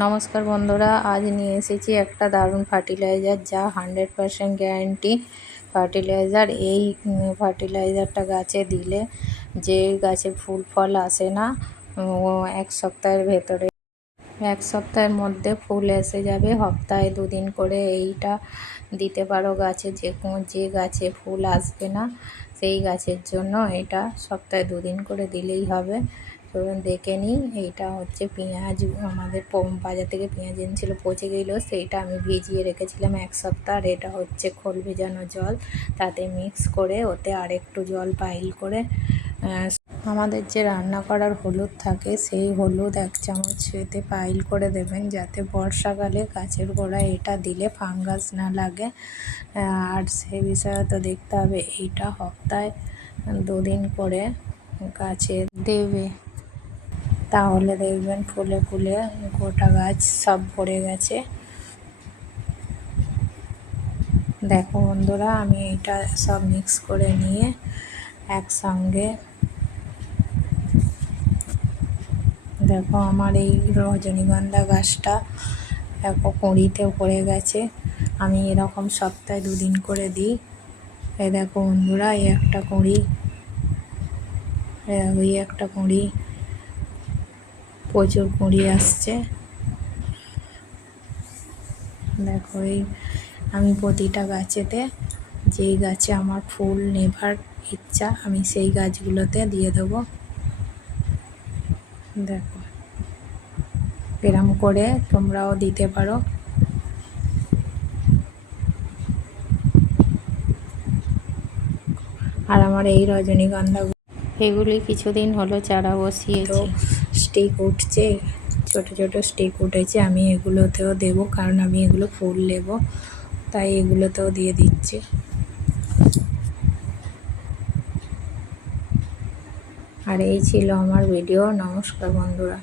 নমস্কার বন্ধুরা, আজ নিয়ে এসেছি একটা দারুণ ফার্টিলাইজার যা হান্ড্রেড পারসেন্ট গ্যারান্টি ফার্টিলাইজার। এই ফার্টিলাইজারটা গাছে দিলে যে গাছে ফুল ফল আসে না এক সপ্তাহের ভেতরে, এক সপ্তাহের মধ্যে ফুল এসে যাবে। সপ্তাহে দুদিন করে এইটা দিতে পারো গাছে, যে যে গাছে ফুল আসবে না সেই গাছের জন্য এটা সপ্তাহে দুদিন করে দিলেই হবে। চলুন দেখে নিই, এইটা হচ্ছে পেঁয়াজ। আমাদের বাজার থেকে পেঁয়াজ এনেছিলো, পচে গেলো সেইটা আমি ভিজিয়ে রেখেছিলাম এক সপ্তাহ, আর এটা হচ্ছে খোল ভেজানো জল। তাতে মিক্স করে ওতে আরেকটু জল পাইল করে আমাদের যে রান্না করার হলুদ থাকে, সেই হলুদ এক চামচ এতে পাইল করে দেবেন যাতে বর্ষাকালে গাছের গোড়ায় এটা দিলে ফাঙ্গাস না লাগে। আর সে বিষয়ে তো দেখতে হবে, এইটা সপ্তাহে দুদিন করে গাছে দেবে। তাহলে দেখবেন ফুলে ফুলে গোটা গাছ সব ভরে গেছে। দেখো বন্ধুরা, আমি এটা সব মিক্স করে নিয়ে একসঙ্গে দেখো আমার এই রজনীগন্ধা গাছটা, দেখো কুঁড়িতে পড়ে গেছে। আমি এরকম সপ্তাহে দুদিন করে দিই। এই দেখো বন্ধুরা, এই একটা কুঁড়ি ওই একটা কুঁড়ি, প্রচুর কুঁড়ি আসছে। দেখো এই, আমি প্রতিটা গাছেতে, যেই গাছে আমার ফুল নেভার ইচ্ছা, আমি সেই গাছগুলোতে দিয়ে দেবো। দেখো। এরম করে তোমরাও দিতে পারো। আর আমার এই রজনীগন্ধা এগুলি কিছুদিন হলো চারা বসিয়েছি। স্টিক উঠছে ছোট ছোট স্টিক উঠেছে আমি এগুলোতেও দেব কারণ আমি এগুলো ফুল নেব তাই এগুলোতেও দিয়ে দিচ্ছি। আর এই ছিল আমার ভিডিও নমস্কার বন্ধুরা।